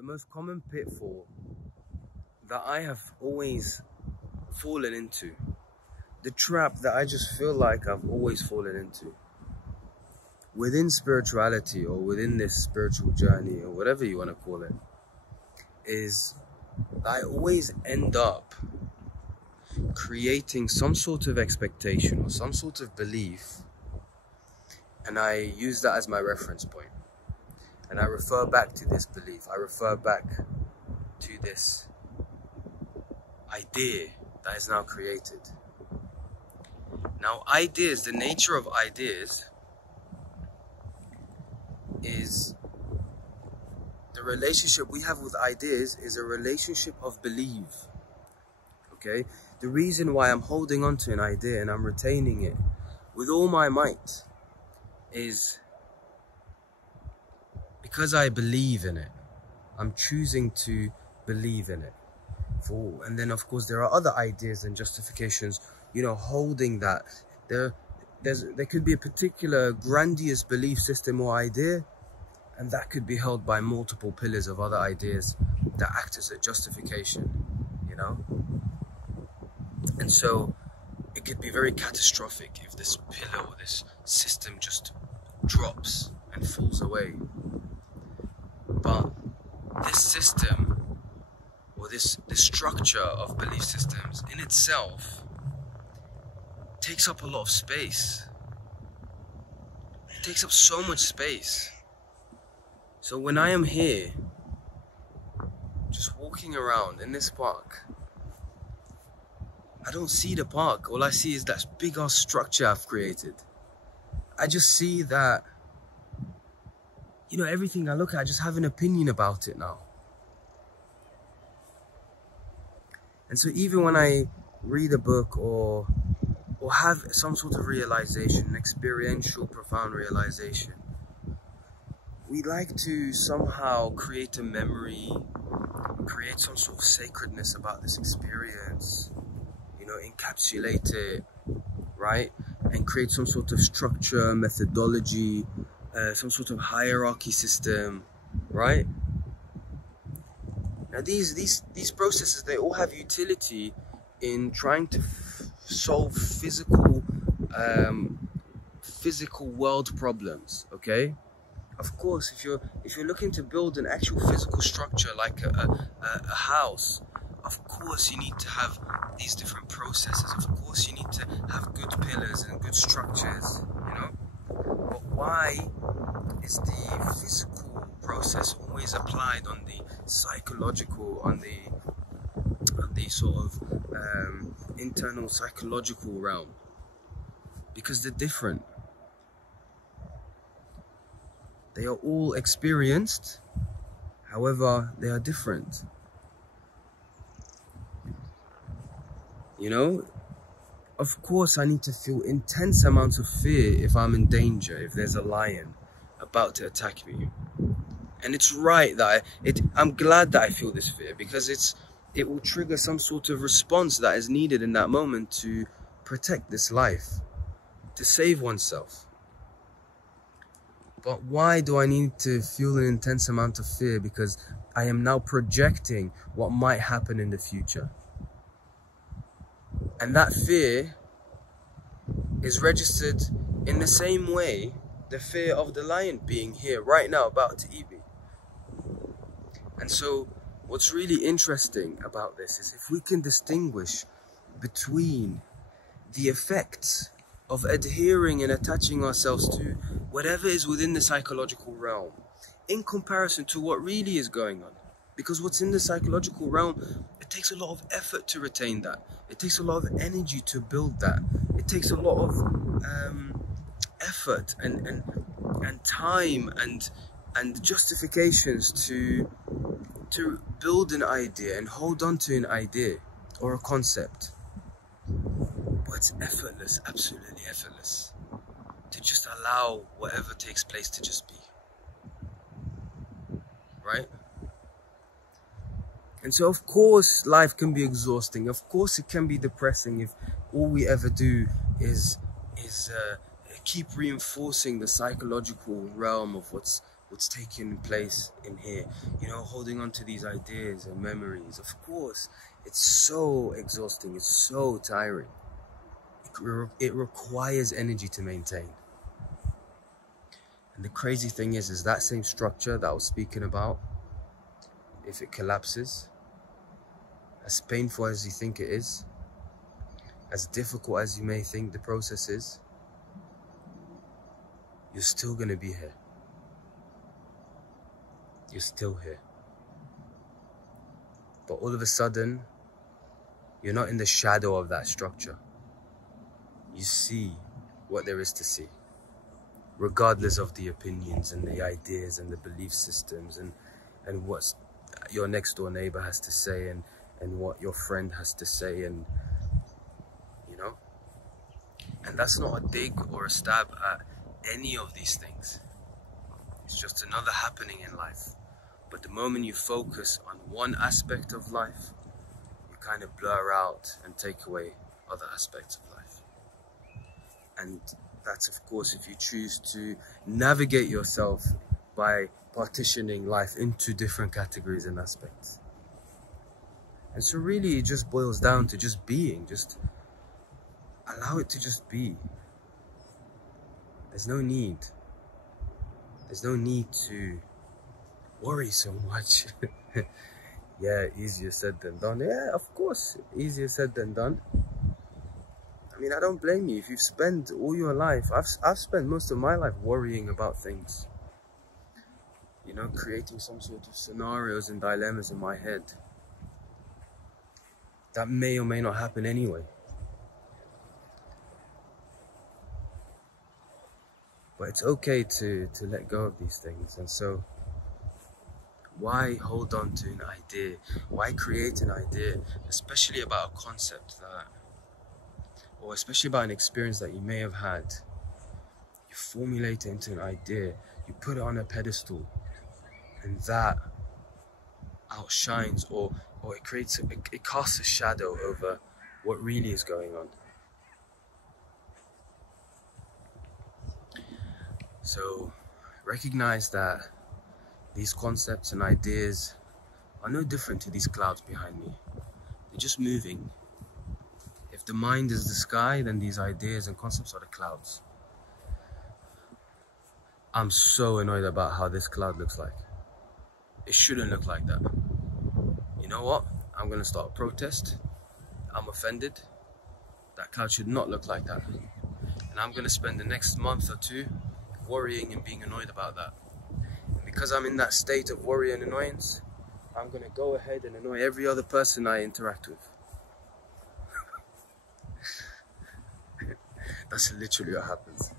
the most common pitfall that I have always fallen into, the trap that I just feel like I've always fallen into within spirituality or within this spiritual journey or whatever you want to call it, is I always end up creating some sort of expectation or some sort of belief, and I use that as my reference point, and I refer back to this belief, I refer back to this idea that is now created. Now, ideas, the nature of ideas is, the relationship we have with ideas is a relationship of belief. Okay? The reason why I'm holding on to an idea and I'm retaining it with all my might is because I believe in it. I'm choosing to believe in it. And then of course there are other ideas and justifications, you know, holding that. There could be a particular grandiose belief system or idea, and that could be held by multiple pillars of other ideas that act as a justification, you know? And so it could be very catastrophic if this pillar or this system just drops and falls away. But this system, or this structure of belief systems in itself, takes up a lot of space. It takes up so much space. So when I am here, just walking around in this park, I don't see the park. All I see is that big ass structure I've created. I just see that, you know, everything I look at, I just have an opinion about it now. And so even when I read a book or have some sort of realization, an experiential, profound realization, we like to somehow create a memory, create some sort of sacredness about this experience, you know, encapsulate it, right? And create some sort of structure, methodology, some sort of hierarchy system, right? Now these processes, they all have utility in trying to solve physical world problems, okay? Of course, if you're looking to build an actual physical structure like a house, of course you need to have these different processes. Of course you need to have good pillars and good structures, you know? But why is the physical process always applied on the psychological, on the sort of internal psychological realm? Because they're different. They are all experienced, however, they are different. You know, of course I need to feel intense amounts of fear if I'm in danger, if there's a lion about to attack me. And it's right that I'm glad that I feel this fear, because it will trigger some sort of response that is needed in that moment to protect this life, to save oneself. But why do I need to feel an intense amount of fear? Because I am now projecting what might happen in the future. And that fear is registered in the same way the fear of the lion being here right now about to eat me. And so what's really interesting about this is if we can distinguish between the effects of adhering and attaching ourselves to whatever is within the psychological realm in comparison to what really is going on. Because what's in the psychological realm, it takes a lot of effort to retain that. It takes a lot of energy to build that. It takes a lot of effort and time and justifications to build an idea and hold on to an idea or a concept. But it's effortless, absolutely effortless, to just allow whatever takes place to just be. Right? And so of course life can be exhausting. Of course it can be depressing if all we ever do is keep reinforcing the psychological realm of what's what's taking place in here. You know, holding on to these ideas and memories. Of course, it's so exhausting, it's so tiring. It requires energy to maintain. And the crazy thing is that same structure that I was speaking about, if it collapses, as painful as you think it is, as difficult as you may think the process is, you're still going to be here. You're still here. But all of a sudden, you're not in the shadow of that structure. You see what there is to see, regardless of the opinions and the ideas and the belief systems and what your next door neighbor has to say and what your friend has to say, and you know. And that's not a dig or a stab at any of these things. It's just another happening in life. But the moment you focus on one aspect of life, you kind of blur out and take away other aspects of life. And that's, of course, if you choose to navigate yourself by partitioning life into different categories and aspects. And so really it just boils down to just being, just allow it to just be. There's no need to worry so much. Yeah, easier said than done. Yeah, of course, easier said than done. I mean, I don't blame you if you've spent all your life. I've spent most of my life worrying about things. You know, creating some sort of scenarios and dilemmas in my head that may or may not happen anyway. But it's okay to let go of these things. And so, why hold on to an idea? Why create an idea, especially about a concept that, or especially about an experience that you may have had? You formulate it into an idea, you put it on a pedestal, and that outshines or it casts a shadow over what really is going on. So recognize that these concepts and ideas are no different to these clouds behind me. They're just moving. If the mind is the sky, then these ideas and concepts are the clouds. I'm so annoyed about how this cloud looks like. It shouldn't look like that. You know what? I'm going to start a protest. I'm offended. That cloud should not look like that. And I'm going to spend the next month or two worrying and being annoyed about that. And because I'm in that state of worry and annoyance, I'm going to go ahead and annoy every other person I interact with. That's literally what happens.